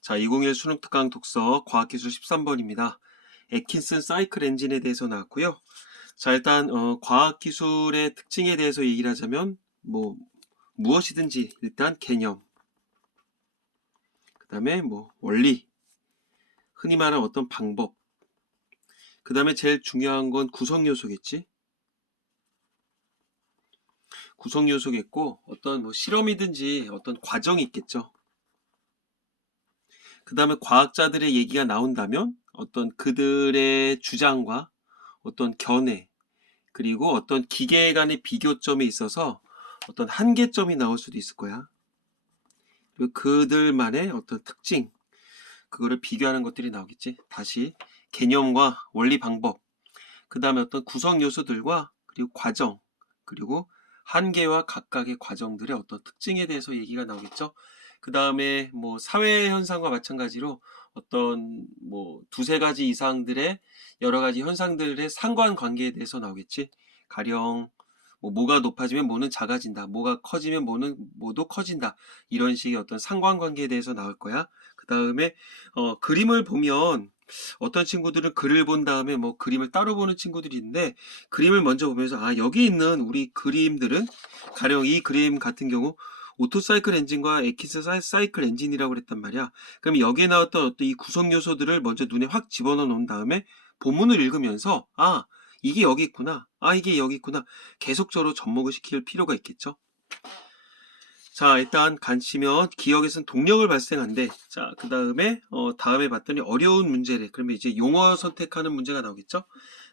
자, 2021 수능 특강 독서 과학기술 13번입니다. 애킨슨 사이클 엔진에 대해서 나왔고요. 자, 일단 과학기술의 특징에 대해서 얘기를 하자면 무엇이든지 일단 개념, 그 다음에 원리, 흔히 말하는 어떤 방법, 그 다음에 제일 중요한 건 구성 요소겠지. 구성 요소겠고 어떤 실험이든지 어떤 과정이 있겠죠. 그 다음에 과학자들의 얘기가 나온다면 어떤 그들의 주장과 어떤 견해, 그리고 어떤 기계 간의 비교점에 있어서 어떤 한계점이 나올 수도 있을 거야. 그리고 그들만의 어떤 특징, 그거를 비교하는 것들이 나오겠지. 다시 개념과 원리 방법, 그 다음에 어떤 구성 요소들과 그리고 과정, 그리고 한계와 각각의 과정들의 어떤 특징에 대해서 얘기가 나오겠죠. 그 다음에 사회 현상과 마찬가지로 어떤 두세 가지 이상들의 여러 가지 현상들의 상관관계에 대해서 나오겠지. 가령 뭐가 높아지면 뭐는 작아진다, 뭐가 커지면 뭐도 커진다, 이런 식의 어떤 상관관계에 대해서 나올 거야. 그 다음에 그림을 보면 어떤 친구들은 글을 본 다음에 그림을 따로 보는 친구들이 있는데, 그림을 먼저 보면서 여기 있는 우리 그림들은, 가령 이 그림 같은 경우 오토사이클 엔진과 에키스 사이클 엔진이라고 그랬단 말이야. 그럼 여기에 나왔던 어떤 이 구성 요소들을 먼저 눈에 확 집어넣어 놓은 다음에 본문을 읽으면서 이게 여기 있구나, 이게 여기 있구나, 계속적으로 접목을 시킬 필요가 있겠죠. 자, 일단 간치면 기억에선 동력을 발생한대. 자, 그 다음에 다음에 봤더니 어려운 문제래. 그러면 이제 용어 선택하는 문제가 나오겠죠.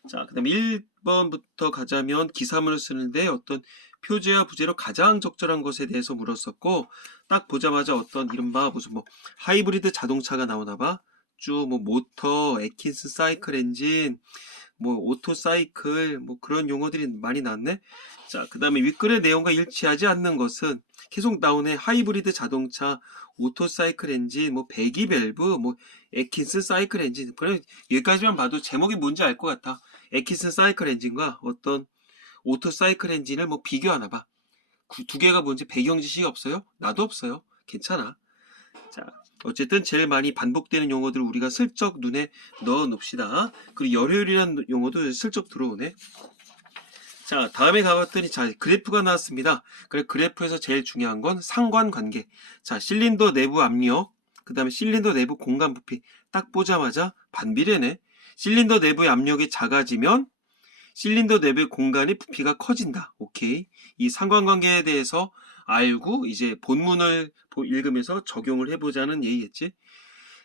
자, 그 다음에 1번부터 가자면 기사문을 쓰는데 어떤 표제와 부제로 가장 적절한 것에 대해서 물었었고, 딱 보자마자 어떤 이른바 무슨 하이브리드 자동차가 나오나 봐. 쭉 모터, 에킨스 사이클 엔진, 오토사이클, 그런 용어들이 많이 나왔네. 자, 그 다음에 윗글의 내용과 일치하지 않는 것은 계속 나오네. 하이브리드 자동차, 오토사이클 엔진, 배기 밸브, 에킨스 사이클 엔진. 그래, 여기까지만 봐도 제목이 뭔지 알 것 같아. 에킨스 사이클 엔진과 어떤 오토사이클 엔진을 비교하나 봐. 두 개가 뭔지 배경 지식이 없어요? 나도 없어요. 괜찮아. 자, 어쨌든 제일 많이 반복되는 용어들을 우리가 슬쩍 눈에 넣어 놓읍시다. 그리고 열효율이라는 용어도 슬쩍 들어오네. 자, 다음에 가봤더니 그래프가 나왔습니다. 그래, 그래프에서 제일 중요한 건 상관관계. 자, 실린더 내부 압력, 그 다음에 실린더 내부 공간 부피. 딱 보자마자 반비례네. 실린더 내부의 압력이 작아지면 실린더 내부의 공간의 부피가 커진다. 오케이. 이 상관관계에 대해서 알고 이제 본문을 읽으면서 적용을 해보자는 얘기겠지.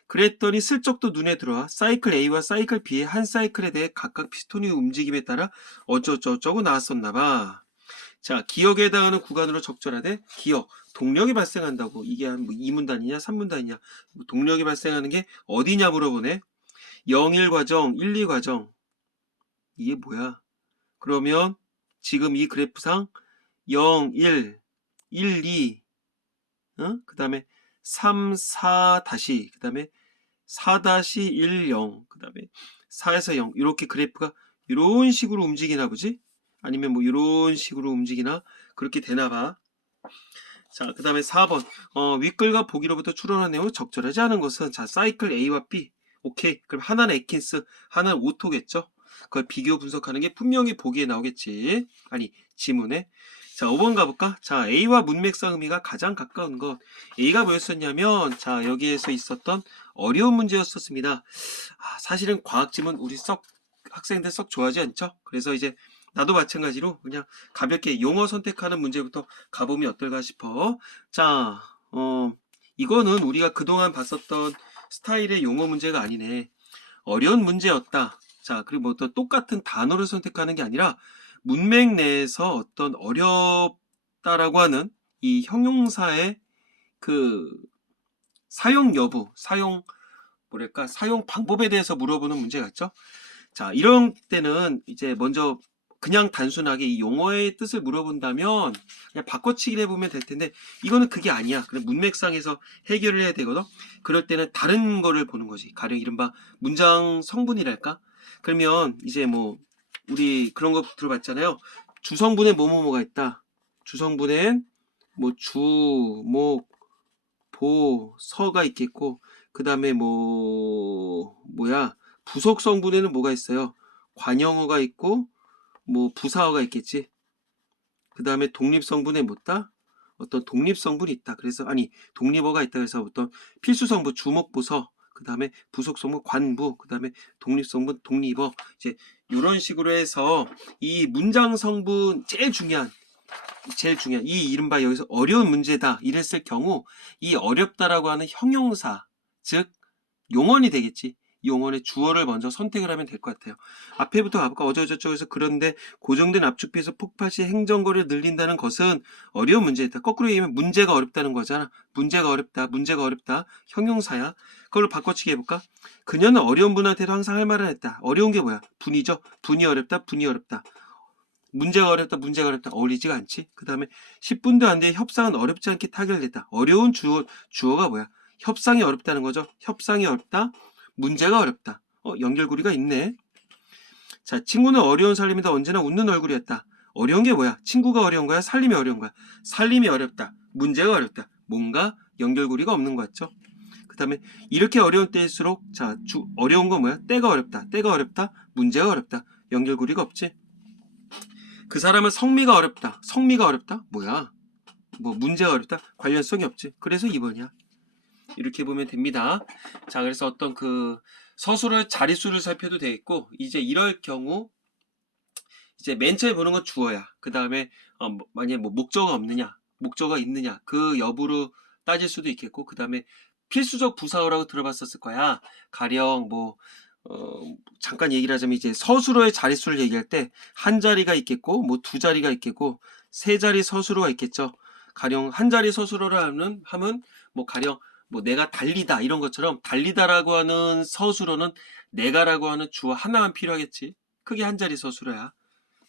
그랬더니 슬쩍 또 눈에 들어와. 사이클 A와 사이클 B의 한 사이클에 대해 각각 피스톤의 움직임에 따라 어쩌고저쩌고 나왔었나봐. 자, 기억에 해당하는 구간으로 적절하되, 기억, 동력이 발생한다고. 이게 한 2문단이냐 3문단이냐, 동력이 발생하는 게 어디냐 물어보네. 0, 1 과정, 1, 2 과정. 이게 뭐야? 그러면 지금 이 그래프상 0, 1, 1, 2, 그 다음에 3, 4 다시, 그 다음에 4-1, 0, 그 다음에 4에서 0, 이렇게 그래프가 이런 식으로 움직이나 보지? 아니면 이런 식으로 움직이나? 그렇게 되나 봐. 자, 그 다음에 4번. 윗글과 보기로부터 추론한 내용은 적절하지 않은 것은, 자, 사이클 A와 B. 오케이. 그럼 하나는 에킨스, 하나는 오토겠죠? 그걸 비교 분석하는 게 분명히 보기에 나오겠지. 아니, 지문에. 자, 5번 가볼까? 자, A와 문맥상 의미가 가장 가까운 것. A가 뭐였었냐면, 자, 여기에서 있었던 어려운 문제였었습니다. 사실은 과학지문 우리 학생들 썩 좋아하지 않죠? 그래서 이제 나도 마찬가지로 그냥 가볍게 용어 선택하는 문제부터 가보면 어떨까 싶어. 자, 이거는 우리가 그동안 봤었던 스타일의 용어 문제가 아니네. 어려운 문제였다. 자, 그리고 어떤 똑같은 단어를 선택하는 게 아니라 문맥 내에서 어떤 어렵다라고 하는 이 형용사의 그 사용 여부, 사용 방법에 대해서 물어보는 문제 같죠? 자, 이런 때는 이제 먼저 그냥 단순하게 이 용어의 뜻을 물어본다면 그냥 바꿔치기를 해보면 될 텐데, 이거는 그게 아니야. 그냥 문맥상에서 해결을 해야 되거든. 그럴 때는 다른 거를 보는 거지. 가령 이른바 문장 성분이랄까? 그러면 이제 우리 그런 거 들어봤잖아요. 주성분에 뭐뭐뭐가 있다. 주성분엔 주, 목, 서가 있겠고, 그 다음에 부속 성분에는 뭐가 있어요? 관형어가 있고, 부사어가 있겠지. 그 다음에 독립 성분에 뭐다? 어떤 독립 성분이 있다. 그래서, 독립어가 있다. 그래서 어떤 필수 성분, 주목부서, 그 다음에 부속 성분, 관부, 그 다음에 독립 성분, 독립어. 이제, 이런 식으로 해서 이 문장 성분 제일 중요한, 이 이른바 여기서 어려운 문제다 이랬을 경우 이 어렵다라고 하는 형용사, 즉 용언이 되겠지. 용언의 주어를 먼저 선택을 하면 될 것 같아요. 앞에부터 가볼까? 어쩌고저쩌고해서 그런데 고정된 압축비에서 폭발 시 행정거리를 늘린다는 것은 어려운 문제다. 거꾸로 얘기하면 문제가 어렵다는 거잖아. 문제가 어렵다. 형용사야. 그걸로 바꿔치기 해볼까? 그녀는 어려운 분한테도 항상 할 말을 했다. 어려운 게 뭐야? 분이죠. 분이 어렵다. 문제가 어렵다. 어울리지가 않지. 그 다음에 10분도 안 돼. 협상은 어렵지 않게 타결됐다. 어려운 주어가 뭐야? 협상이 어렵다는 거죠. 협상이 어렵다. 문제가 어렵다. 연결고리가 있네. 자, 친구는 어려운 살림이다. 언제나 웃는 얼굴이었다. 어려운 게 뭐야? 친구가 어려운 거야? 살림이 어려운 거야? 살림이 어렵다. 문제가 어렵다. 뭔가 연결고리가 없는 거 같죠? 그 다음에 이렇게 어려운 때일수록 어려운 건 뭐야? 때가 어렵다. 문제가 어렵다. 연결고리가 없지? 그 사람은 성미가 어렵다. 뭐야? 문제가 어렵다? 관련성이 없지. 그래서 2번이야. 이렇게 보면 됩니다. 자, 그래서 어떤 서술의 자릿수를 살펴도 되겠고, 이제 이럴 경우, 이제 맨 처음에 보는 건 주어야. 그 다음에, 만약에 목적어가 없느냐, 목적어가 있느냐, 그 여부로 따질 수도 있겠고, 그 다음에 필수적 부사어라고 들어봤었을 거야. 가령, 잠깐 얘기를 하자면 이제 서술어의 자릿수를 얘기할 때 한 자리가 있겠고, 두 자리가 있겠고, 세 자리 서술어가 있겠죠. 가령 한 자리 서술어라 하면 가령 내가 달리다 이런 것처럼 달리다라고 하는 서술어는 내가라고 하는 주어 하나만 필요하겠지. 그게 한 자리 서술어야.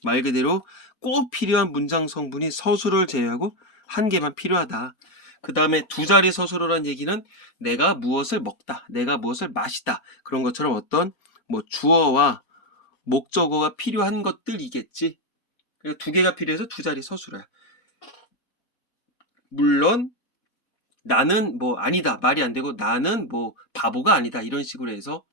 말 그대로 꼭 필요한 문장 성분이 서술어를 제외하고 한 개만 필요하다. 그 다음에 두 자리 서술어란 얘기는 내가 무엇을 먹다, 내가 무엇을 마시다 그런 것처럼 어떤 주어와 목적어가 필요한 것들이겠지. 그러니까 두 개가 필요해서 두 자리 서술어야. 물론 나는 아니다 말이 안 되고 나는 바보가 아니다 이런 식으로 해서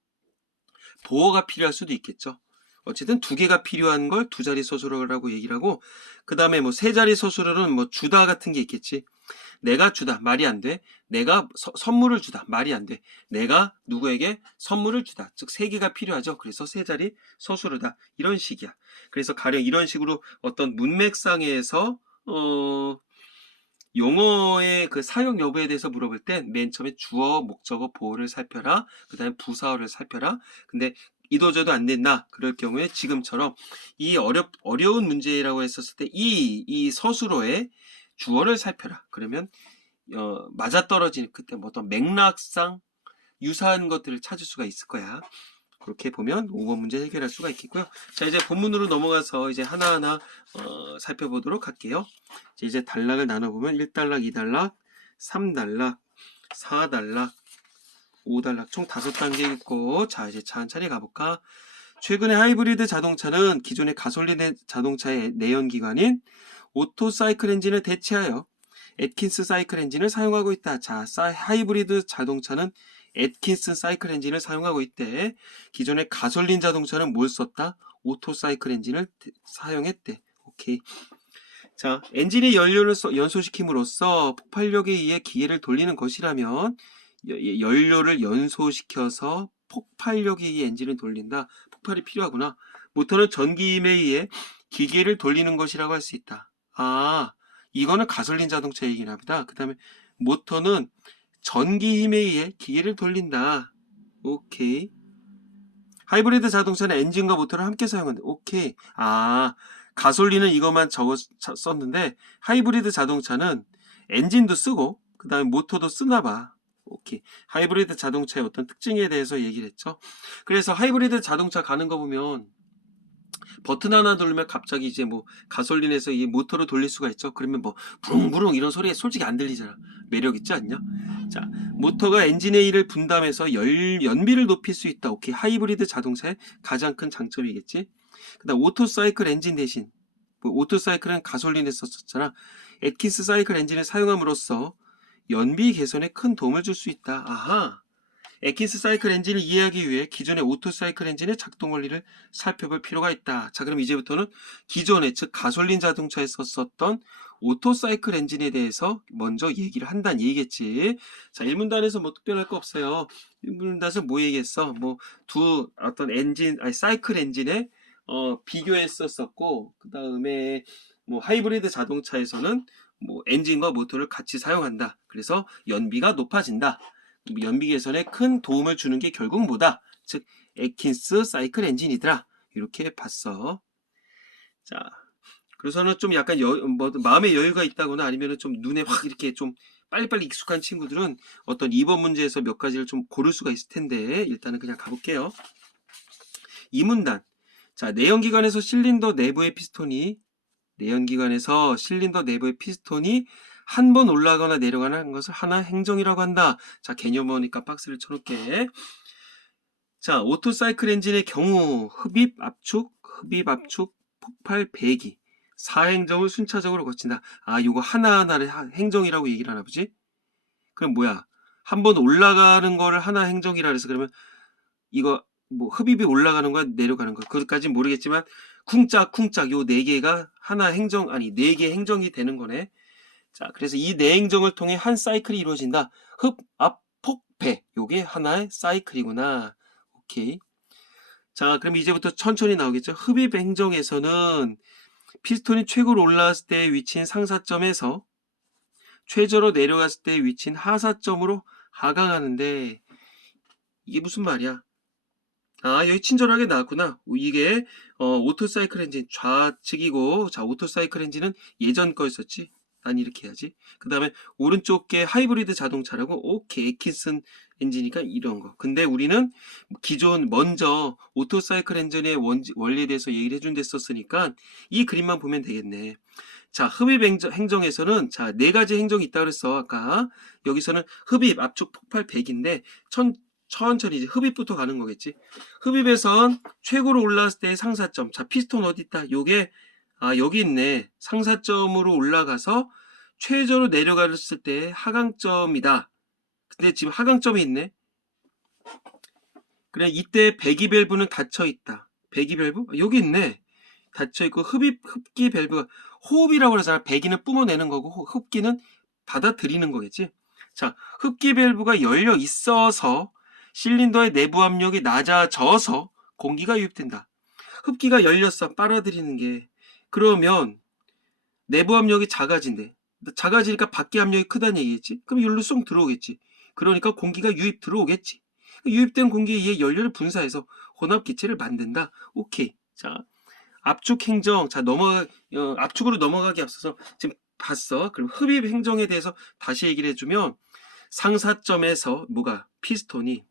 보어가 필요할 수도 있겠죠. 어쨌든 두 개가 필요한 걸 두 자리 서술어라고 얘기를 하고, 그 다음에 세 자리 서술어는 주다 같은 게 있겠지. 내가 주다 말이 안 돼. 내가 선물을 주다 말이 안 돼. 내가 누구에게 선물을 주다, 즉 세 개가 필요하죠. 그래서 세 자리 서술어다 이런 식이야. 그래서 가령 이런 식으로 어떤 문맥상에서 용어의 사용 여부에 대해서 물어볼 땐 맨 처음에 주어, 목적어, 보어를 살펴라. 그 다음에 부사어를 살펴라. 근데 이도저도 안 된다. 그럴 경우에 지금처럼 이 어려운 문제라고 했었을 때 이 서술어의 주어를 살펴라. 그러면 맞아떨어지는 그때 어떤 맥락상 유사한 것들을 찾을 수가 있을 거야. 그렇게 보면 5번 문제 해결할 수가 있겠고요. 자, 이제 본문으로 넘어가서 이제 하나하나 살펴보도록 할게요. 이제 단락을 나눠보면 1단락, 2단락, 3단락, 4단락, 5단락 총 5단계 있고, 자, 이제 천천히 가볼까? 최근에 하이브리드 자동차는 기존의 가솔린 자동차의 내연기관인 오토사이클 엔진을 대체하여 애킨스 사이클 엔진을 사용하고 있다. 자, 하이브리드 자동차는 애킨스 사이클 엔진을 사용하고 있대. 기존의 가솔린 자동차는 뭘 썼다? 오토사이클 엔진을 사용했대. 오케이. 자, 엔진의 연료를 연소시킴으로써 폭발력에 의해 기계를 돌리는 것이라면 연료를 연소시켜서 폭발력에 의해 엔진을 돌린다. 폭발이 필요하구나. 모터는 전기 힘에 의해 기계를 돌리는 것이라고 할 수 있다. 이거는 가솔린 자동차 얘기나 보다. 그 다음에 모터는 전기 힘에 의해 기계를 돌린다. 오케이. 하이브리드 자동차는 엔진과 모터를 함께 사용한다. 오케이. 가솔린은 이것만 썼는데 하이브리드 자동차는 엔진도 쓰고 그 다음에 모터도 쓰나 봐. 오케이. 하이브리드 자동차의 어떤 특징에 대해서 얘기를 했죠. 그래서 하이브리드 자동차 가는 거 보면 버튼 하나 누르면 갑자기 이제 가솔린에서 이 모터를 돌릴 수가 있죠. 그러면 부릉부릉 이런 소리 솔직히 안 들리잖아. 매력 있지 않냐? 자, 모터가 엔진의 일을 분담해서 연비를 높일 수 있다. 오케이. 하이브리드 자동차의 가장 큰 장점이겠지. 그다음 오토사이클 엔진 대신 오토사이클은 가솔린에 썼었잖아. 애킨스 사이클 엔진을 사용함으로써 연비 개선에 큰 도움을 줄 수 있다. 아하. 에킨스 사이클 엔진을 이해하기 위해 기존의 오토 사이클 엔진의 작동 원리를 살펴볼 필요가 있다. 자, 그럼 이제부터는 기존의, 즉 가솔린 자동차에 썼었던 오토 사이클 엔진에 대해서 먼저 얘기를 한다는 얘기겠지. 자, 1문단에서 뭐 특별할 거 없어요. 1문단에서 뭐 얘기했어? 뭐 두 어떤 엔진, 아니 사이클 엔진에 비교했었었고, 그 다음에 뭐 하이브리드 자동차에서는 뭐 엔진과 모터를 같이 사용한다. 그래서 연비가 높아진다. 연비 개선에 큰 도움을 주는 게 결국 뭐다? 즉 에킨스 사이클 엔진이더라. 이렇게 봤어. 자, 그래서는 좀 약간 뭐 마음의 여유가 있다거나 아니면 좀 눈에 확 이렇게 좀 빨리빨리 익숙한 친구들은 어떤 2번 문제에서 몇 가지를 좀 고를 수가 있을 텐데 일단은 그냥 가볼게요. 2문단. 자, 내연기관에서 실린더 내부의 피스톤이 한 번 올라가거나 내려가는 것을 하나 행정이라고 한다. 자, 개념어니까 박스를 쳐놓게. 자, 오토사이클 엔진의 경우 흡입, 압축, 폭발, 배기 4행정을 순차적으로 거친다. 아, 요거 하나하나를 행정이라고 얘기를 하나 보지? 그럼 뭐야? 한 번 올라가는 거를 하나 행정이라 그래서 그러면 이거 뭐 흡입이 올라가는 거야 내려가는 거야 그것까지는 모르겠지만 쿵짝쿵짝 요 네 개가 하나 행정 아니 네 개 행정이 되는 거네. 자, 그래서 이 네 행정을 통해 한 사이클이 이루어진다. 흡, 압, 폭, 배. 요게 하나의 사이클이구나. 오케이. 자, 그럼 이제부터 천천히 나오겠죠. 흡입 행정에서는 피스톤이 최고로 올라왔을 때 위치인 상사점에서 최저로 내려갔을 때 위치인 하사점으로 하강하는데 이게 무슨 말이야? 아, 여기 친절하게 나왔구나. 이게 오토사이클 엔진 좌측이고, 자, 오토사이클 엔진은 예전 거였었지. 난 이렇게 해야지. 그 다음에 오른쪽 게 하이브리드 자동차라고. 오케이, 에킨슨 엔진이니까 이런 거. 근데 우리는 기존 먼저 오토사이클 엔진의 원리에 대해서 얘기를 해준 데 썼으니까 이 그림만 보면 되겠네. 자, 흡입 행정에서는 자, 네 가지 행정이 있다고 그랬어. 아까 여기서는 흡입, 압축, 폭발, 배기인데 천천히 이제 흡입부터 가는 거겠지. 흡입에선 최고로 올라왔을 때의 상사점. 자, 피스톤 어디 있다? 요게 여기 있네. 상사점으로 올라가서 최저로 내려갔을 때의 하강점이다. 근데 지금 하강점이 있네. 그래, 이때 배기 밸브는 닫혀 있다. 배기 밸브? 여기 있네. 닫혀 있고 흡기 밸브가 호흡이라고 그러잖아. 배기는 뿜어내는 거고 흡기는 받아들이는 거겠지. 자, 흡기 밸브가 열려 있어서 실린더의 내부 압력이 낮아져서 공기가 유입된다. 흡기가 열렸어. 빨아들이는 게. 그러면 내부 압력이 작아진대. 작아지니까 밖에 압력이 크다는 얘기겠지. 그럼 여기로 쏙 들어오겠지. 그러니까 공기가 유입 들어오겠지. 유입된 공기에 의해 연료를 분사해서 혼합 기체를 만든다. 오케이. 자, 압축 행정. 자, 압축으로 넘어가기 앞서서 지금 봤어. 그럼 흡입 행정에 대해서 다시 얘기를 해주면 상사점에서 피스톤이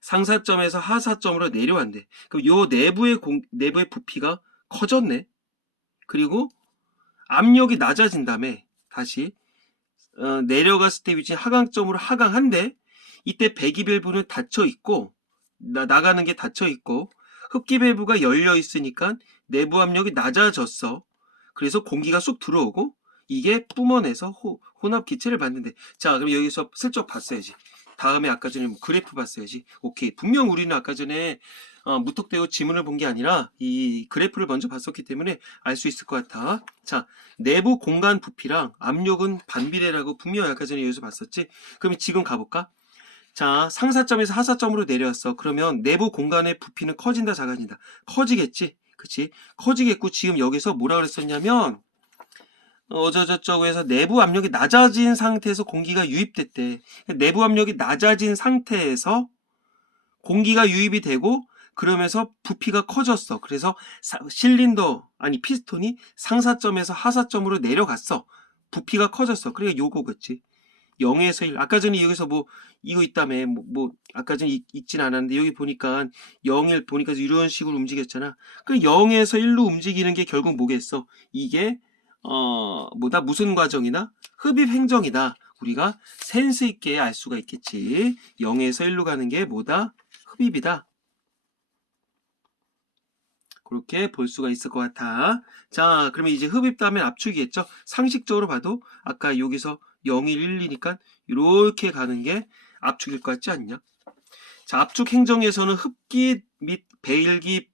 상사점에서 하사점으로 내려왔네. 그럼 요 내부의 부피가 커졌네. 그리고 압력이 낮아진 다음에 다시 내려갔을 때 위치 하강점으로 하강한데 이때 배기 밸브는 닫혀 있고 나가는 게 닫혀 있고 흡기 밸브가 열려 있으니까 내부 압력이 낮아졌어. 그래서 공기가 쑥 들어오고 이게 뿜어내서 혼합 기체를 만든대. 자, 그럼 여기서 슬쩍 봤어야지. 다음에 아까 전에 그래프 봤어야지. 오케이. 분명 우리는 아까 전에 무턱대고 지문을 본 게 아니라 이 그래프를 먼저 봤었기 때문에 알 수 있을 것 같아. 자, 내부 공간 부피랑 압력은 반비례라고 분명 아까 전에 여기서 봤었지. 그럼 지금 가볼까? 자, 상사점에서 하사점으로 내려왔어. 그러면 내부 공간의 부피는 커진다, 작아진다? 커지겠지? 그치? 커지겠고, 지금 여기서 뭐라 그랬었냐면, 저쪽에서 내부 압력이 낮아진 상태에서 공기가 유입됐대. 내부 압력이 낮아진 상태에서 공기가 유입이 되고, 그러면서 부피가 커졌어. 그래서 피스톤이 상사점에서 하사점으로 내려갔어. 부피가 커졌어. 그러니까 요거겠지. 0에서 1. 아까 전에 여기서 이거 있다며. 아까 전에 있진 않았는데, 여기 보니까 0, 1 보니까 이런 식으로 움직였잖아. 그 0에서 1로 움직이는 게 결국 뭐겠어? 이게, 무슨 과정이나 흡입 행정이다. 우리가 센스 있게 알 수가 있겠지. 0에서 1로 가는 게 뭐다? 흡입이다. 그렇게 볼 수가 있을 것 같아. 자, 그러면 이제 흡입 다음에 압축이겠죠? 상식적으로 봐도 아까 여기서 0, 1, 2니까 이렇게 가는 게 압축일 것 같지 않냐? 자, 압축 행정에서는 흡기 및 배기,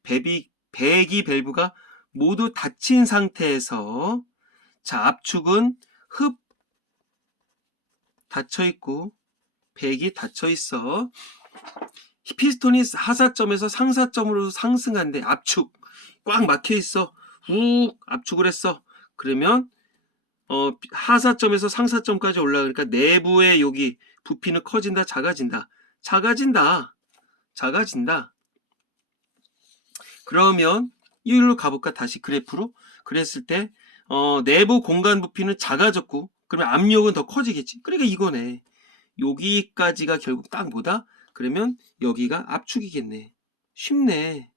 배기 밸브가 모두 닫힌 상태에서 자, 압축은 흡 닫혀 있고 배기 닫혀 있어. 피스톤이 하사점에서 상사점으로 상승한데 압축 꽉 막혀 있어. 훅 압축을 했어. 그러면 하사점에서 상사점까지 올라가니까 내부의 여기 부피는 커진다, 작아진다. 작아진다. 작아진다. 그러면 이리로 가볼까? 다시 그래프로. 그랬을 때 내부 공간 부피는 작아졌고 그러면 압력은 더 커지겠지. 그러니까 이거네. 여기까지가 결국 딱 뭐다? 그러면 여기가 압축이겠네. 쉽네.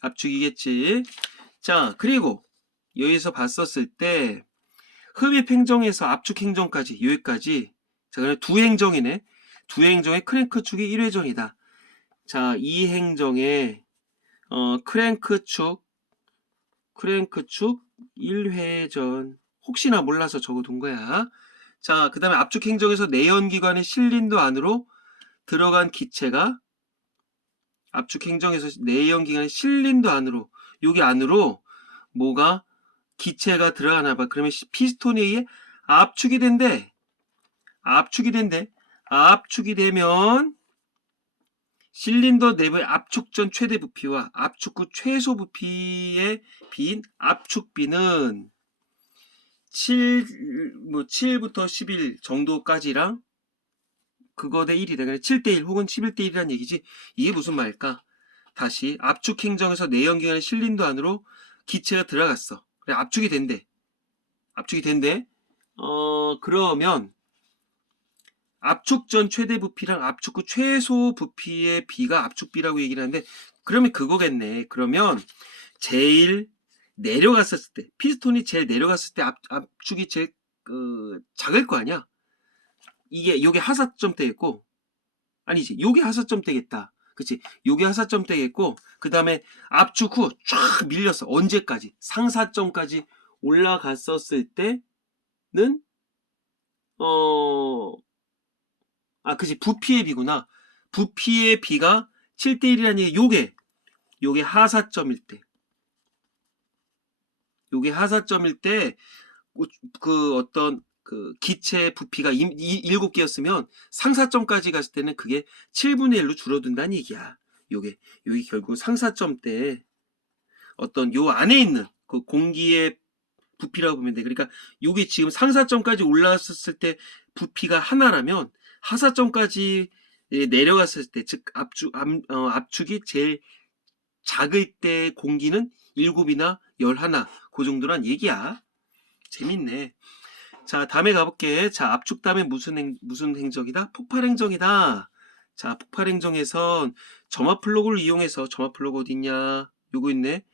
압축이겠지. 자, 그리고 여기서 봤었을 때 흡입 행정에서 압축 행정까지 여기까지 자, 그럼 두 행정이네. 두 행정의 크랭크 축이 1회전이다. 자, 이 행정의 크랭크 축 1회전. 혹시나 몰라서 적어둔 거야. 자, 그 다음에 압축 행정에서 내연기관의 실린더 안으로 들어간 기체가 압축 행정에서 내연기관의 실린더 안으로 여기 안으로 뭐가 기체가 들어가나 봐. 그러면 피스톤에 의해 압축이 된대. 압축이 되면 실린더 내부의 압축 전 최대 부피와 압축 후 최소 부피의 비인 압축비는 7부터 11 정도까지랑 그거 대 1이다. 그래 7대 1 혹은 11대 1이란 얘기지. 이게 무슨 말일까? 다시 압축 행정에서 내연기관의 실린더 안으로 기체가 들어갔어. 그래 압축이 된대. 그러면 압축 전 최대 부피랑 압축 후 최소 부피의 비가 압축비라고 얘기를 하는데 그러면 그거겠네. 그러면 제일 내려갔었을 때 피스톤이 제일 내려갔을 때 압축이 제일 작을 거 아니야. 요게 하사점 때겠고 아니지 요게 하사점 때겠다. 그치? 요게 하사점 때겠고 그 다음에 압축 후 쫙 밀렸어. 언제까지? 상사점까지 올라갔었을 때는 그치 부피의 비구나. 부피의 비가 7대 1이라는 얘기 요게 하사점일 때 그 어떤 그 기체 부피가 7개였으면 상사점까지 갔을 때는 그게 7분의 1로 줄어든다는 얘기야. 요게 결국 상사점 때 어떤 요 안에 있는 그 공기의 부피라고 보면 돼. 그러니까 요게 지금 상사점까지 올라왔을 때 부피가 하나라면 하사점까지 내려갔을 때 즉 압축이 제일 작을 때 공기는 7이나 11 그 정도란 얘기야. 재밌네. 자, 다음에 가볼게. 자, 압축 다음에 무슨 행정이다? 폭발 행정이다. 자, 폭발 행정에선 점화 플러그를 이용해서 점화 플러그 어딨냐? 요거 있네.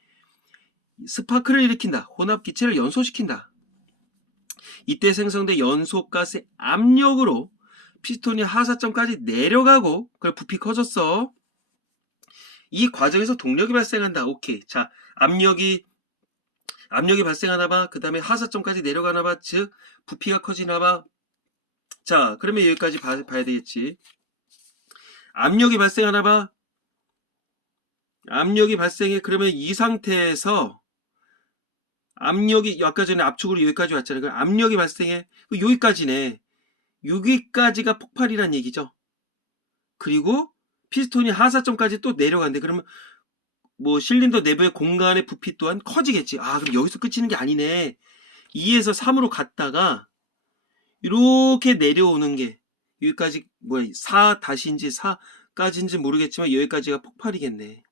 스파크를 일으킨다. 혼합 기체를 연소시킨다. 이때 생성된 연소가스의 압력으로 피스톤이 하사점까지 내려가고 그래 부피 커졌어. 이 과정에서 동력이 발생한다. 오케이. 자, 압력이 발생하나 봐. 그 다음에 하사점까지 내려가나 봐. 즉 부피가 커지나 봐. 자, 그러면 여기까지 봐야 되겠지. 압력이 발생하나 봐. 압력이 발생해. 그러면 이 상태에서 압력이 아까 전에 압축으로 여기까지 왔잖아요. 그 압력이 발생해. 여기까지네. 여기까지가 폭발이란 얘기죠. 그리고 피스톤이 하사점까지 또 내려간대. 그러면 뭐 실린더 내부의 공간의 부피 또한 커지겠지. 그럼 여기서 끝이는 게 아니네. 2에서 3으로 갔다가 이렇게 내려오는 게 여기까지 뭐야 4-인지 4까지인지 모르겠지만 여기까지가 폭발이겠네.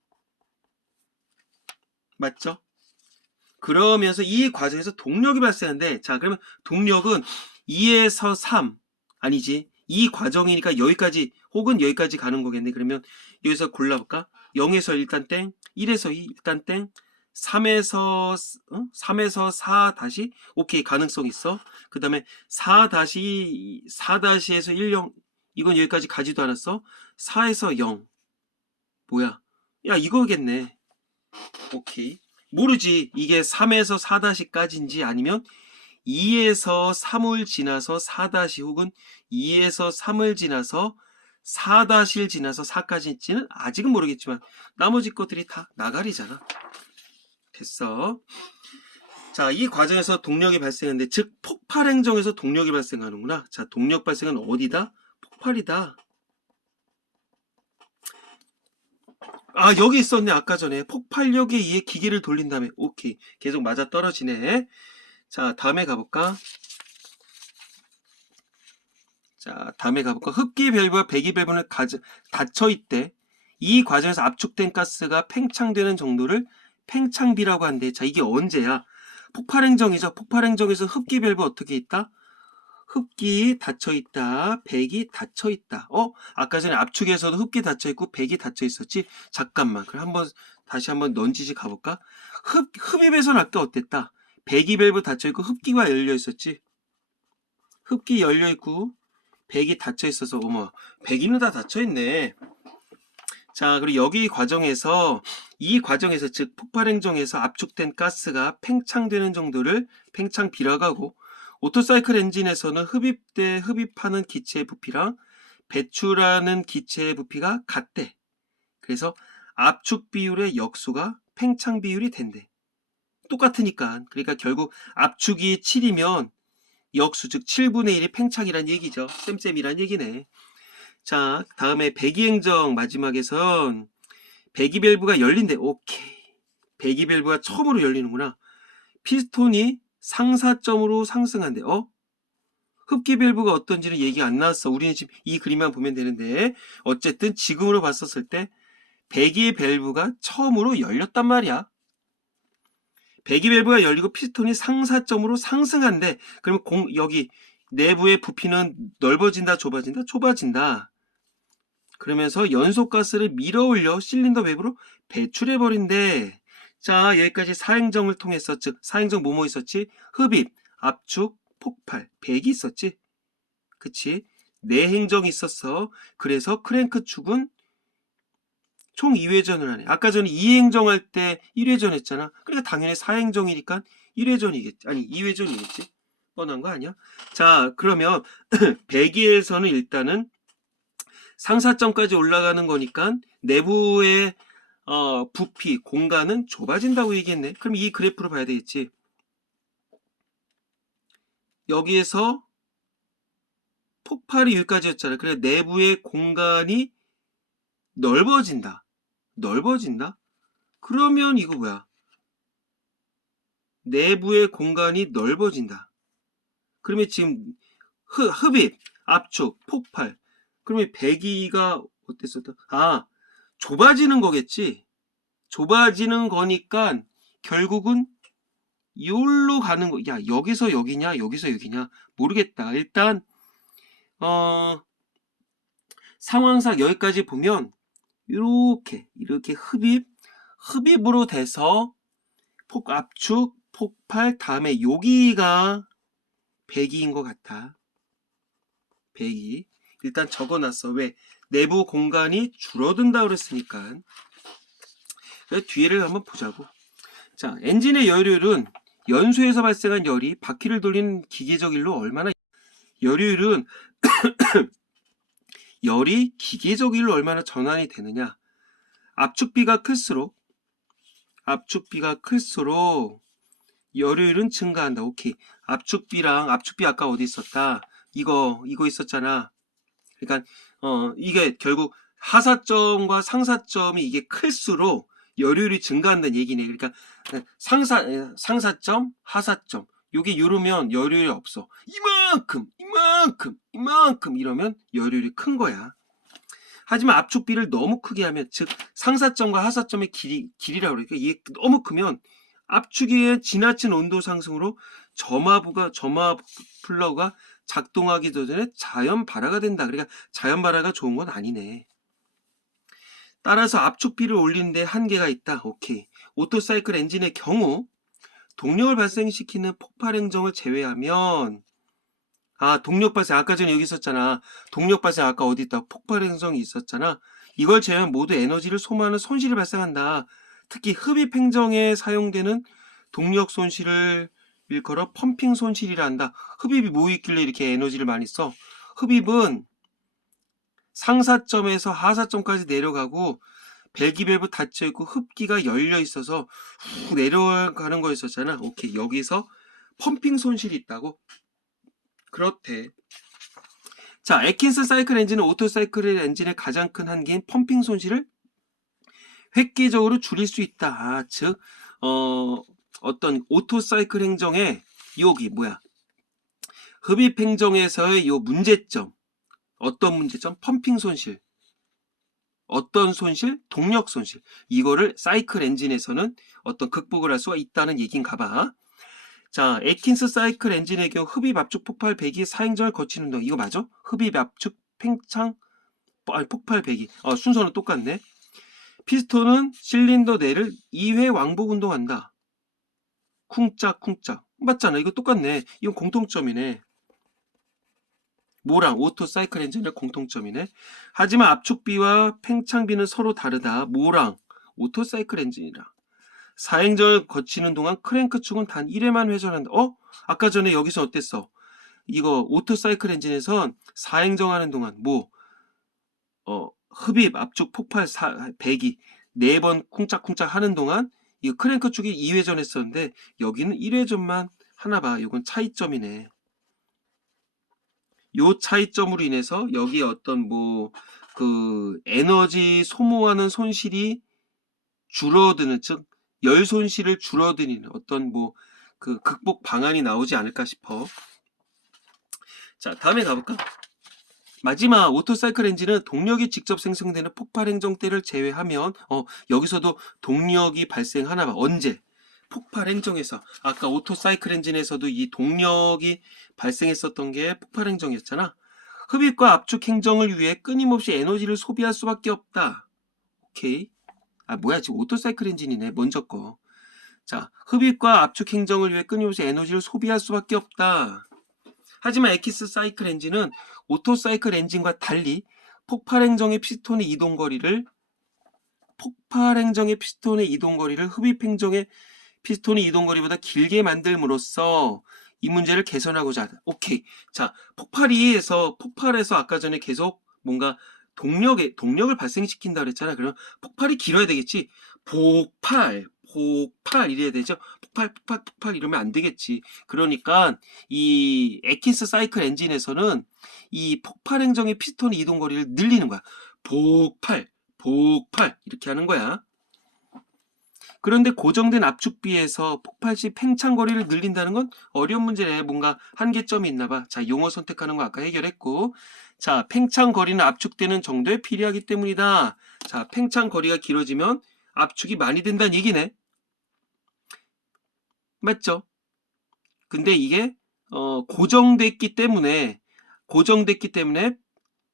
맞죠? 그러면서 이 과정에서 동력이 발생한대. 자, 그러면 동력은 2에서 3 아니지. 이 과정이니까 여기까지 혹은 여기까지 가는 거겠네. 그러면 여기서 골라볼까? 0에서 일단 땡, 1에서 2 일단 땡, 3에서 4 다시 오케이 가능성 있어. 그 다음에 4-에서 1, 0 이건 여기까지 가지도 않았어. 4에서 0 뭐야? 야 이거겠네. 오케이 모르지 이게 3에서 4-까지인지 아니면 2에서 3을 지나서 4 혹은 2에서 3을 지나서 4 를 지나서 4까지인지는 아직은 모르겠지만 나머지 것들이 다 나가리잖아. 됐어. 자, 이 과정에서 동력이 발생하는데, 즉 폭발 행정에서 동력이 발생하는구나. 자, 동력 발생은 어디다? 폭발이다. 아, 여기 있었네. 아까 전에 폭발력에 의해 기계를 돌린 다음에. 오케이, 계속 맞아 떨어지네. 자, 다음에 가볼까? 흡기 밸브와 배기 밸브는 닫혀 있대. 이 과정에서 압축된 가스가 팽창되는 정도를 팽창비라고 한대. 자, 이게 언제야? 폭발 행정이죠. 폭발 행정에서 흡기 밸브 어떻게 있다? 흡기 닫혀 있다. 배기 닫혀 있다. 아까 전에 압축에서도 흡기 닫혀 있고 배기 닫혀 있었지? 잠깐만. 그럼 다시 한번 넌지시 가볼까? 흡입에서는 아까 어땠다? 배기 밸브 닫혀 있고 흡기가 열려 있었지? 흡기 열려 있고 배기 닫혀 있어서, 어머, 배기는 다 닫혀 있네. 자, 그리고 이 과정에서, 즉 폭발 행정에서 압축된 가스가 팽창되는 정도를 팽창비라고 하고, 오토사이클 엔진에서는 흡입하는 기체의 부피랑 배출하는 기체의 부피가 같대. 그래서 압축 비율의 역수가 팽창 비율이 된대. 똑같으니까. 그러니까 결국 압축이 7이면 역수, 즉 7분의 1이 팽창이란 얘기죠. 쌤쌤이란 얘기네. 자, 다음에 배기행정 마지막에선 배기 밸브가 열린대. 오케이. 배기 밸브가 처음으로 열리는구나. 피스톤이 상사점으로 상승한대. 흡기 밸브가 어떤지는 얘기 안 나왔어. 우리는 지금 이 그림만 보면 되는데, 어쨌든 지금으로 봤었을 때 배기 밸브가 처음으로 열렸단 말이야. 배기 밸브가 열리고 피스톤이 상사점으로 상승한대. 그러면 여기 내부의 부피는 넓어진다, 좁아진다? 좁아진다. 그러면서 연소가스를 밀어올려 실린더 외부로 배출해버린대. 자, 여기까지 사행정을 통해서, 즉 사행정 뭐뭐 있었지? 흡입, 압축, 폭발, 배기 있었지? 그치? 내행정이 있었어. 그래서 크랭크 축은 총 2회전을 하네. 아까 전에 2행정할 때 1회전 했잖아. 그러니까 당연히 4행정이니까 1회전이겠지. 아니, 2회전이겠지. 뻔한 거 아니야? 자, 그러면 배기에서는 일단은 상사점까지 올라가는 거니까 내부의 부피, 공간은 좁아진다고 얘기했네. 그럼 이 그래프로 봐야 되겠지. 여기에서 폭발이 여기까지였잖아. 그래, 내부의 공간이 넓어진다. 넓어진다? 그러면 이거 뭐야? 내부의 공간이 넓어진다. 그러면 지금 흡입, 압축, 폭발. 그러면 배기가 어땠었다? 좁아지는 거겠지. 좁아지는 거니까 결국은 여기로 가는 거. 야, 여기서 여기냐, 여기서 여기냐 모르겠다. 일단 상황상 여기까지 보면 이렇게 흡입으로 돼서 압축, 폭발, 다음에 여기가 배기인 것 같아. 배기. 일단 적어놨어. 왜? 내부 공간이 줄어든다 그랬으니까. 뒤에를 한번 보자고. 자, 엔진의 열효율은 연소에서 발생한 열이 바퀴를 돌리는 기계적 일로 얼마나, 열효율은 열이 기계적 일로 얼마나 전환이 되느냐. 압축비가 클수록 열효율은 증가한다. 오케이. 압축비 아까 어디 있었다? 이거 있었잖아. 그러니까 이게 결국 하사점과 상사점이 이게 클수록 열효율이 증가한다는 얘기네. 그러니까 상사점, 하사점 요게 요러면 열효율이 없어. 이만큼 이러면 열효율이 큰 거야. 하지만 압축비를 너무 크게 하면, 즉 상사점과 하사점의 길이라고 그러니까 이게 너무 크면 압축의 지나친 온도 상승으로 점화 플러그가 작동하기도 전에 자연 발화가 된다. 그러니까 자연 발화가 좋은 건 아니네. 따라서 압축비를 올리는데 한계가 있다. 오케이. 오토사이클 엔진의 경우 동력을 발생시키는 폭발 행정을 제외하면, 동력 발생 아까 전에 여기 있었잖아. 동력 발생 아까 어디 있다? 폭발 행정이 있었잖아. 이걸 제외하면 모두 에너지를 소모하는 손실이 발생한다. 특히 흡입 행정에 사용되는 동력 손실을 일컬어 펌핑 손실이라 한다. 흡입이 뭐 있길래 이렇게 에너지를 많이 써? 흡입은 상사점에서 하사점까지 내려가고 벨기 밸브 닫혀 있고 흡기가 열려 있어서 후 내려가는 거였었잖아. 오케이, 여기서 펌핑 손실이 있다고? 그렇대. 자, 애킨슨 사이클 엔진은 오토 사이클 엔진의 가장 큰 한계인 펌핑 손실을 획기적으로 줄일 수 있다. 즉 어떤 오토 사이클 행정의 여기 뭐야? 흡입 행정에서의 요 문제점. 어떤 문제점? 펌핑 손실. 어떤 손실? 동력 손실. 이거를 사이클 엔진에서는 어떤 극복을 할 수가 있다는 얘기인가 봐. 자, 애킨스 사이클 엔진의 경우 흡입 압축 폭발 배기 사행정을 거치는 동 이거 맞아? 흡입 압축 팽창 폭발 배기. 순서는 똑같네. 피스톤은 실린더 내를 2회 왕복 운동한다. 쿵짝쿵짝. 맞잖아. 이거 똑같네. 이건 공통점이네. 뭐랑 오토 사이클 엔진의 공통점이네. 하지만 압축비와 팽창비는 서로 다르다. 뭐랑 오토 사이클 엔진이랑. 사행정을 거치는 동안 크랭크 축은 단 1회만 회전한다. 아까 전에 여기서 어땠어? 이거 오토 사이클 엔진에선 사행정하는 동안 흡입, 압축, 폭발, 배기 4번 쿵짝쿵짝 하는 동안 이 크랭크 축이 2회전 했었는데 여기는 1회전만 하나 봐. 이건 차이점이네. 요 차이점으로 인해서 여기 어떤 그 에너지 소모하는 손실이 줄어드는, 즉 열 손실을 줄어드는 어떤 그 극복 방안이 나오지 않을까 싶어. 자, 다음에 가볼까? 마지막 오토사이클 엔진은 동력이 직접 생성되는 폭발 행정 때를 제외하면 여기서도 동력이 발생하나 봐. 언제? 폭발 행정에서. 아까 오토사이클 엔진에서도 이 동력이 발생했었던 게 폭발 행정이었잖아. 흡입과 압축 행정을 위해 끊임없이 에너지를 소비할 수밖에 없다. 오케이. 뭐야, 지금 오토사이클 엔진이네. 먼저 거. 자, 흡입과 압축 행정을 위해 끊임없이 에너지를 소비할 수밖에 없다. 하지만 에키스 사이클 엔진은 오토 사이클 엔진과 달리 폭발 행정의 피스톤의 이동거리를 흡입 행정의 피스톤의 이동거리보다 길게 만들므로써 이 문제를 개선하고자 하다. 오케이. 자, 폭발에서 아까 전에 계속 뭔가 동력을 발생시킨다 그랬잖아. 그럼 폭발이 길어야 되겠지. 폭발 이래야 되죠. 폭발 이러면 안 되겠지. 그러니까 이 에킨스 사이클 엔진에서는 이 폭발 행정의 피스톤의 이동 거리를 늘리는 거야. 폭발 이렇게 하는 거야. 그런데 고정된 압축비에서 폭발 시 팽창 거리를 늘린다는 건 어려운 문제네. 뭔가 한계점이 있나 봐. 자, 용어 선택하는 거 아까 해결했고. 자, 팽창 거리는 압축되는 정도에 필요하기 때문이다. 자, 팽창 거리가 길어지면 압축이 많이 된다는 얘기네. 맞죠? 근데 이게 고정됐기 때문에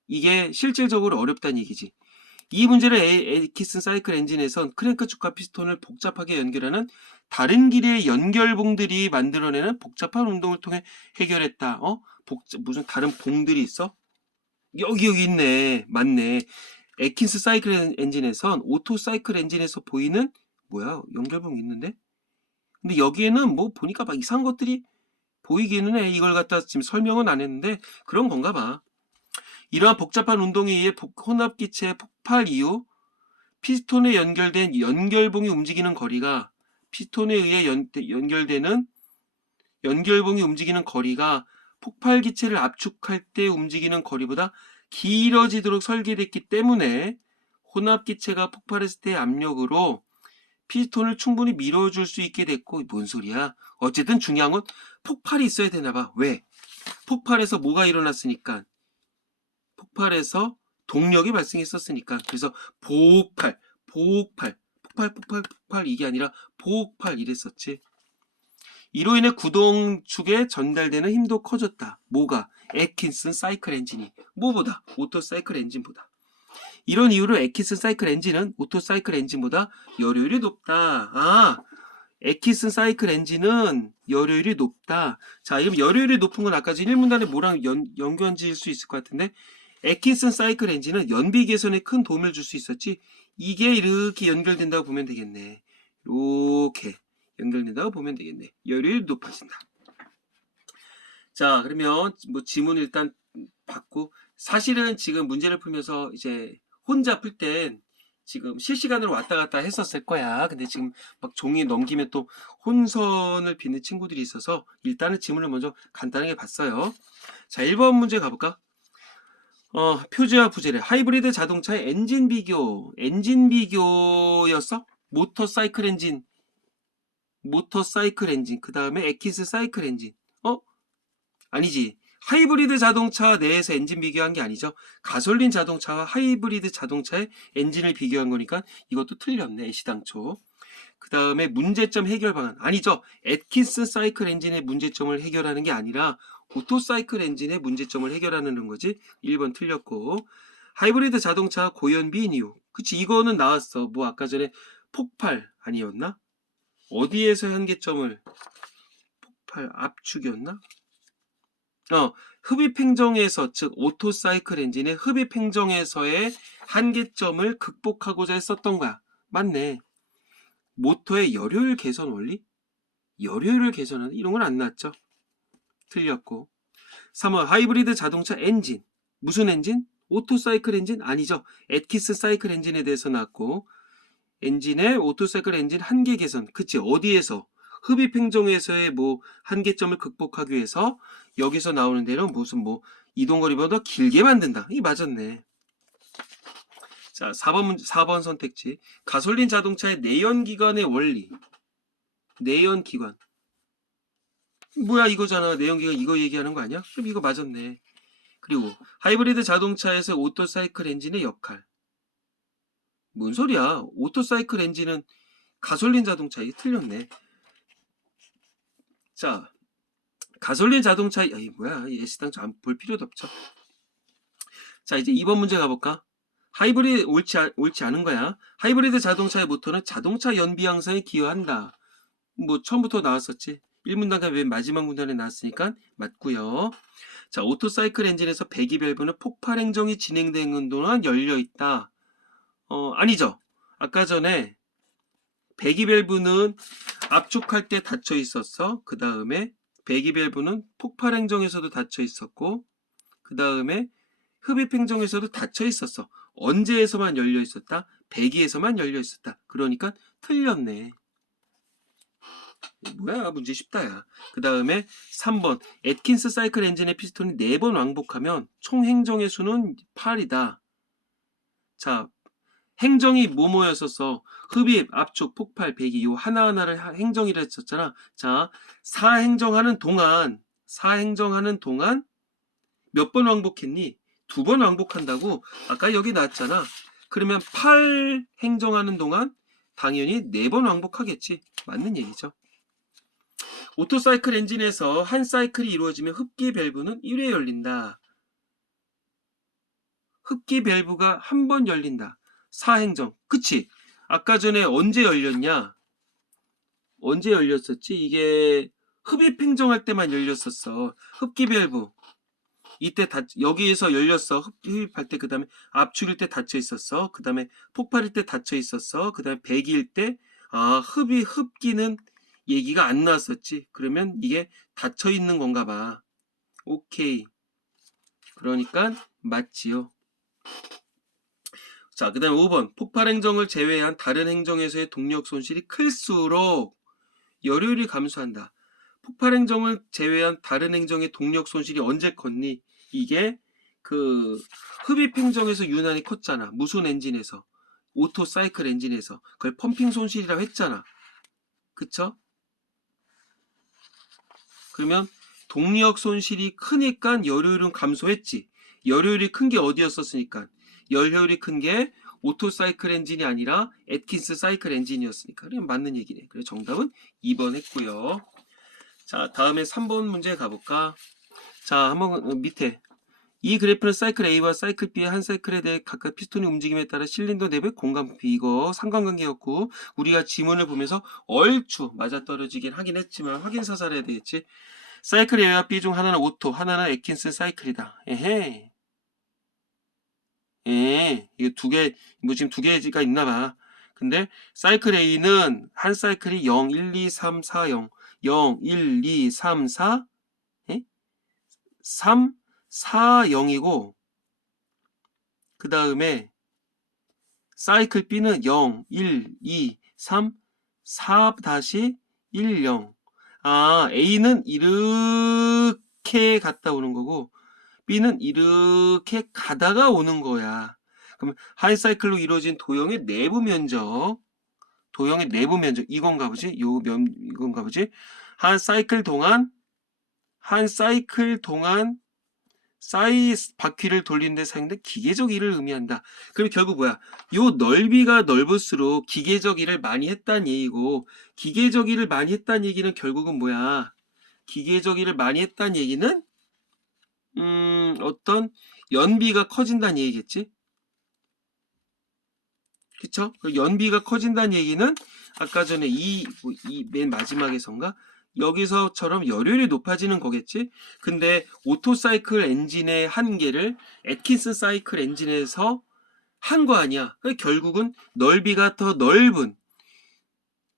이게 실질적으로 어렵다는 얘기지. 이 문제를 에키슨 사이클 엔진에선 크랭크 축과 피스톤을 복잡하게 연결하는 다른 길이의 연결봉들이 만들어내는 복잡한 운동을 통해 해결했다. 무슨 다른 봉들이 있어? 여기 있네. 맞네. 에킨스 사이클 엔진에선 오토 사이클 엔진에서 보이는 뭐야? 연결봉 있는데? 근데 여기에는 보니까 막 이상한 것들이 보이기는 해. 이걸 갖다 지금 설명은 안 했는데 그런 건가 봐. 이러한 복잡한 운동에 의해 혼합기체의 폭발 이후 피스톤에 연결된 연결봉이 움직이는 거리가 피스톤에 의해 연결되는 연결봉이 움직이는 거리가 폭발 기체를 압축할 때 움직이는 거리보다 길어지도록 설계됐기 때문에 혼합 기체가 폭발했을 때의 압력으로 피스톤을 충분히 밀어줄 수 있게 됐고, 뭔 소리야? 어쨌든 중요한 건 폭발이 있어야 되나 봐. 왜? 폭발에서 뭐가 일어났으니까. 폭발에서 동력이 발생했었으니까. 그래서 폭발 이게 아니라 폭발 이랬었지. 이로 인해 구동축에 전달되는 힘도 커졌다. 뭐가? 애킨슨 사이클 엔진이. 뭐보다? 오토 사이클 엔진보다. 이런 이유로 애킨슨 사이클 엔진은 오토 사이클 엔진보다 열효율이 높다. 애킨슨 사이클 엔진은 열효율이 높다. 자, 이럼 열효율이 높은 건 아까 1문단에 뭐랑 연관지을 수 있을 것 같은데, 애킨슨 사이클 엔진은 연비 개선에 큰 도움을 줄 수 있었지. 이게 이렇게 연결된다고 보면 되겠네. 이렇게 연결된다고 보면 되겠네. 열효율이 높아진다. 자, 그러면 뭐 지문 일단 받고, 사실은 지금 문제를 풀면서 이제 혼자 풀 땐 지금 실시간으로 왔다 갔다 했었을 거야. 근데 지금 막 종이 넘기면 또 혼선을 빚는 친구들이 있어서 일단은 지문을 먼저 간단하게 봤어요. 자, 1번 문제 가볼까? 표제와 부제래. 하이브리드 자동차의 엔진 비교. 엔진 비교였어? 모터사이클 엔진. 모터사이클 엔진. 그 다음에 에키스 사이클 엔진. 아니지. 하이브리드 자동차 내에서 엔진 비교한 게 아니죠. 가솔린 자동차와 하이브리드 자동차의 엔진을 비교한 거니까 이것도 틀렸네. 애시당초. 그 다음에 문제점 해결 방안. 아니죠. 애킨스 사이클 엔진의 문제점을 해결하는 게 아니라 오토사이클 엔진의 문제점을 해결하는 거지. 1번 틀렸고. 하이브리드 자동차 고연비인 이유. 그치, 이거는 나왔어. 뭐 아까 전에 폭발 아니었나? 어디에서 한계점을, 폭발 압축이었나? 흡입 행정에서, 즉 오토사이클 엔진의 흡입 행정에서의 한계점을 극복하고자 했었던 거야. 맞네. 모터의 열효율 개선 원리? 열효율을 개선하는, 이런 건 안 나왔죠. 틀렸고. 3번 하이브리드 자동차 엔진. 무슨 엔진? 오토사이클 엔진? 아니죠. 애키스 사이클 엔진에 대해서 나왔고, 엔진의 오토사이클 엔진 한계 개선. 그치, 어디에서? 흡입 행정에서의 뭐 한계점을 극복하기 위해서 여기서 나오는 데는 무슨 뭐 이동거리보다 더 길게 만든다. 이 맞았네. 자, 4번 선택지. 가솔린 자동차의 내연기관의 원리. 내연기관. 뭐야, 이거잖아. 내연기관 이거 얘기하는 거 아니야? 그럼 이거 맞았네. 그리고 하이브리드 자동차에서 오토사이클 엔진의 역할. 뭔 소리야? 오토사이클 엔진은 가솔린 자동차. 이게 틀렸네. 자, 가솔린 자동차, 이 뭐야, 예시당 안 볼 필요도 없죠. 자, 이제 2번 문제 가볼까? 하이브리드 옳지 않은 거야. 하이브리드 자동차의 모터는 자동차 연비 향상에 기여한다. 뭐 처음부터 나왔었지. 1문단과 맨 마지막 문단에 나왔으니까 맞고요. 자, 오토사이클 엔진에서 배기 밸브는 폭발 행정이 진행되는 동안 열려 있다. 아니죠. 아까 전에 배기 밸브는 압축할 때 닫혀 있었어. 그 다음에 배기 밸브는 폭발 행정에서도 닫혀 있었고, 그 다음에 흡입 행정에서도 닫혀 있었어. 언제에서만 열려 있었다? 배기에서만 열려 있었다. 그러니까 틀렸네. 뭐야, 문제 쉽다, 야. 그 다음에 3번 애킨스 사이클 엔진의 피스톤이 4번 왕복하면 총 행정의 수는 8이다. 자, 행정이 뭐뭐였었어? 흡입, 압축, 폭발, 배기 요 하나하나를 행정이라 했었잖아. 자, 4행정하는 동안 몇 번 왕복했니? 2번 왕복한다고? 아까 여기 나왔잖아. 그러면 8행정하는 동안 당연히 4번 왕복하겠지. 맞는 얘기죠. 오토사이클 엔진에서 한 사이클이 이루어지면 흡기 밸브는 1회 열린다. 흡기 밸브가 한 번 열린다. 4행정. 그치? 아까 전에 언제 열렸냐? 언제 열렸었지? 이게 흡입 행정할 때만 열렸었어. 흡기 밸브. 이때 여기에서 열렸어. 흡입할 때, 그 다음에 압축일 때 닫혀 있었어. 그 다음에 폭발일 때 닫혀 있었어. 그 다음에 배기일 때, 흡기는 얘기가 안 나왔었지. 그러면 이게 닫혀 있는 건가 봐. 오케이. 그러니까 맞지요. 자, 그 다음에 5번. 폭발 행정을 제외한 다른 행정에서의 동력 손실이 클수록 열효율이 감소한다. 폭발 행정을 제외한 다른 행정의 동력 손실이 언제 컸니? 이게 그 흡입 행정에서 유난히 컸잖아. 무슨 엔진에서? 오토 사이클 엔진에서. 그걸 펌핑 손실이라고 했잖아. 그쵸? 그러면 동력 손실이 크니까 열효율은 감소했지. 열효율이 큰 게 어디였었으니까? 열효율이 큰 게 오토 사이클 엔진이 아니라 애킨스 사이클 엔진이었으니까. 그럼 맞는 얘기네. 그래서 정답은 2번 했고요. 자, 다음에 3번 문제 가볼까? 자, 한번 밑에 이 그래프는 사이클 A와 사이클 B의 한 사이클에 대해 각각 피스톤의 움직임에 따라 실린더 내부의 공간 부피, 이거 상관관계였고, 우리가 지문을 보면서 얼추 맞아떨어지긴 하긴 했지만 확인 사살해야 되겠지. 사이클 A와 B 중 하나는 오토, 하나는 애킨스 사이클이다. 에헤. 이거 뭐 지금 두 개가 있나 봐. 근데 사이클 A는 한 사이클이 0, 1, 2, 3, 4, 0, 0, 1, 2, 3, 4, 3, 4, 0이고 그 다음에 사이클 B는 0, 1, 2, 3, 4 다시 1, 0. 아, A는 이렇게 갔다 오는 거고 B는 이렇게 가다가 오는 거야. 그럼 한 사이클로 이루어진 도형의 내부 면적, 이건가 보지? 이건가 보지? 한 사이클 동안 바퀴를 돌리는 데 사용된 기계적 일을 의미한다. 그럼 결국 뭐야? 요 넓이가 넓을수록 기계적 일을 많이 했다는 얘기고, 기계적 일을 많이 했다는 얘기는 결국은 뭐야? 기계적 일을 많이 했다는 얘기는 어떤 연비가 커진다는 얘기겠지? 그쵸? 연비가 커진다는 얘기는 아까 전에 이 맨 마지막에선가? 여기서처럼 열효율이 높아지는 거겠지? 근데 오토사이클 엔진의 한계를 애킨슨 사이클 엔진에서 한 거 아니야. 결국은 넓이가 더 넓은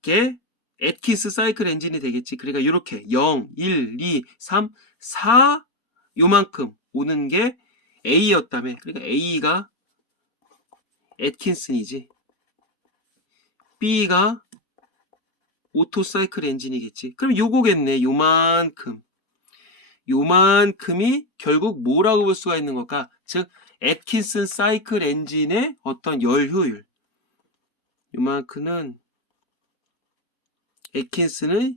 게 애킨스 사이클 엔진이 되겠지. 그러니까 이렇게 0, 1, 2, 3, 4 요만큼 오는 게 A였다며. 그러니까 A가 애킨슨이지. B가 오토사이클 엔진이겠지. 그럼 요거겠네. 요만큼이 결국 뭐라고 볼 수가 있는 걸까? 즉 애킨슨 사이클 엔진의 어떤 열 효율. 요만큼은 애킨슨의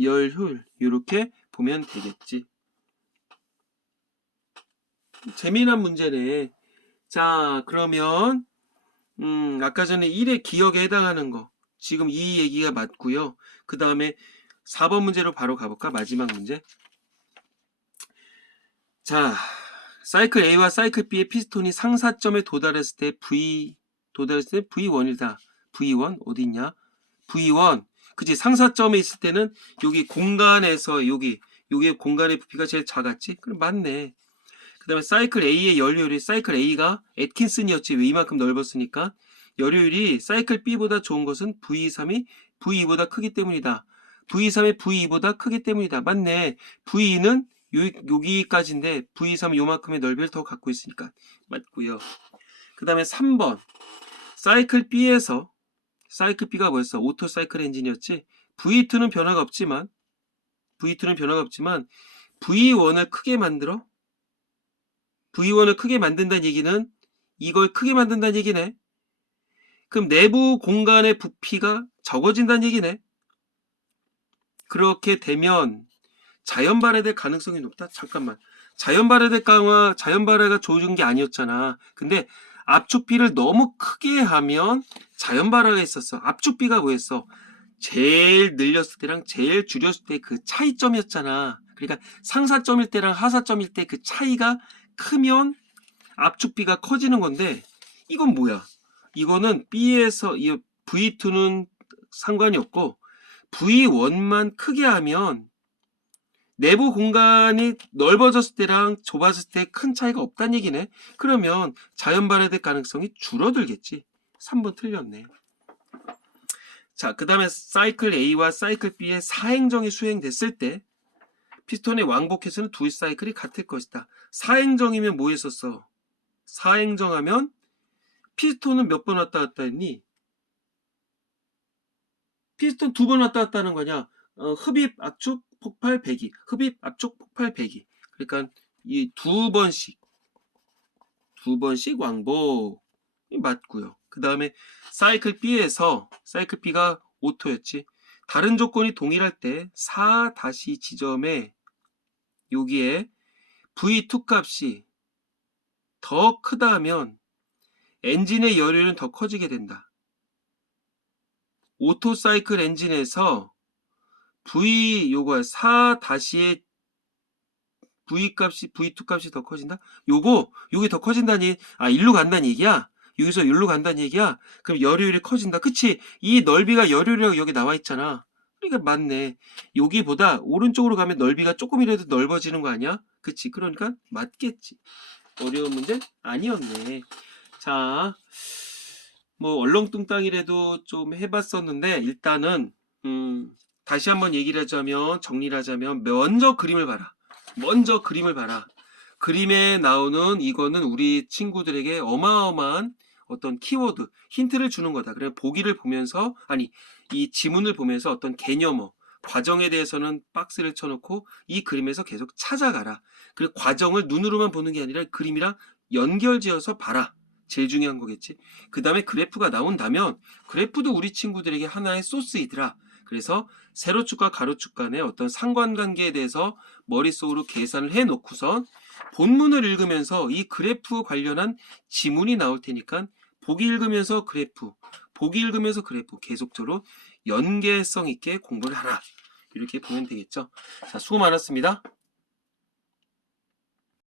열 효율. 이렇게 보면 되겠지. 재미난 문제네. 자, 그러면 아까 전에 1의 기억에 해당하는 거. 지금 이 얘기가 맞고요. 그 다음에 4번 문제로 바로 가볼까? 마지막 문제. 자, 사이클 A와 사이클 B의 피스톤이 상사점에 도달했을 때 V1이다. V1 어디 있냐? V1. 그치? 상사점에 있을 때는 여기 공간에서 여기 공간의 부피가 제일 작았지? 그럼 맞네. 그 다음에 사이클 A의 열효율이 사이클 A가 애킨슨이었지. 왜 이만큼 넓었으니까. 열효율이 사이클 B보다 좋은 것은 V3이 V2보다 크기 때문이다. V3이 V2보다 크기 때문이다. 맞네. V2는 여기까지인데 V3은 요만큼의 넓이를 더 갖고 있으니까 맞고요. 그 다음에 3번 사이클 B가 뭐였어? 오토사이클 엔진이었지. V2는 변화가 없지만 V1을 크게 만들어? V1을 크게 만든다는 얘기는 이걸 크게 만든다는 얘기네. 그럼 내부 공간의 부피가 적어진다는 얘기네. 그렇게 되면 자연 발해될 가능성이 높다? 잠깐만. 자연 발해가 좋은 게 아니었잖아. 근데 압축비를 너무 크게 하면 자연 발해가 있었어. 압축비가 뭐였어? 제일 늘렸을 때랑 제일 줄였을 때 그 차이점이었잖아. 그러니까 상사점일 때랑 하사점일 때 그 차이가 크면 압축비가 커지는 건데 이건 뭐야? 이거는 B에서 V2는 상관이 없고 V1만 크게 하면 내부 공간이 넓어졌을 때랑 좁아졌을 때 큰 차이가 없다는 얘기네. 그러면 자연 발해될 가능성이 줄어들겠지. 3번 틀렸네. 자, 그 다음에 사이클 A와 사이클 B의 사행정이 수행됐을 때 피스톤의 왕복회수는 두 사이클이 같을 것이다. 사행정이면 뭐 했었어? 사행정하면 피스톤은 몇 번 왔다 갔다 했니? 피스톤 2번 왔다 갔다 하는 거냐? 흡입, 압축, 폭발, 배기. 흡입, 압축, 폭발, 배기. 그러니까 이 두 번씩 왕복이 맞고요. 그 다음에 사이클 B가 오토였지. 다른 조건이 동일할 때 4 지점에 여기에 V2 값이 더 크다 하면 엔진의 열효율은 더 커지게 된다. 오토사이클 엔진에서 요거야 4 다시의 V2 값이 더 커진다? 요게 더 커진다니, 일로 간다는 얘기야? 여기서 여기로 간다는 얘기야? 그럼 열효율이 커진다. 그치? 이 넓이가 열효율이라고 여기 나와 있잖아. 그러니까 맞네. 여기보다 오른쪽으로 가면 넓이가 조금이라도 넓어지는 거 아니야? 그치? 그러니까 맞겠지. 어려운 문제 아니었네. 자, 뭐 얼렁뚱땅이라도 좀 해봤었는데 일단은 다시 한번 얘기를 하자면 정리를 하자면 먼저 그림을 봐라. 먼저 그림을 봐라. 그림에 나오는 이거는 우리 친구들에게 어마어마한 어떤 키워드, 힌트를 주는 거다. 그래 보기를 보면서 아니 이 지문을 보면서 어떤 개념어, 과정에 대해서는 박스를 쳐놓고 이 그림에서 계속 찾아가라. 그리고 과정을 눈으로만 보는 게 아니라 그림이랑 연결지어서 봐라. 제일 중요한 거겠지. 그 다음에 그래프가 나온다면 그래프도 우리 친구들에게 하나의 소스이더라. 그래서 세로축과 가로축 간의 어떤 상관관계에 대해서 머릿속으로 계산을 해놓고선 본문을 읽으면서 이 그래프 관련한 지문이 나올 테니까 보기 읽으면서 그래프, 보기 읽으면서 그래프 계속적으로 연계성 있게 공부를 하라. 이렇게 보면 되겠죠. 자, 수고 많았습니다.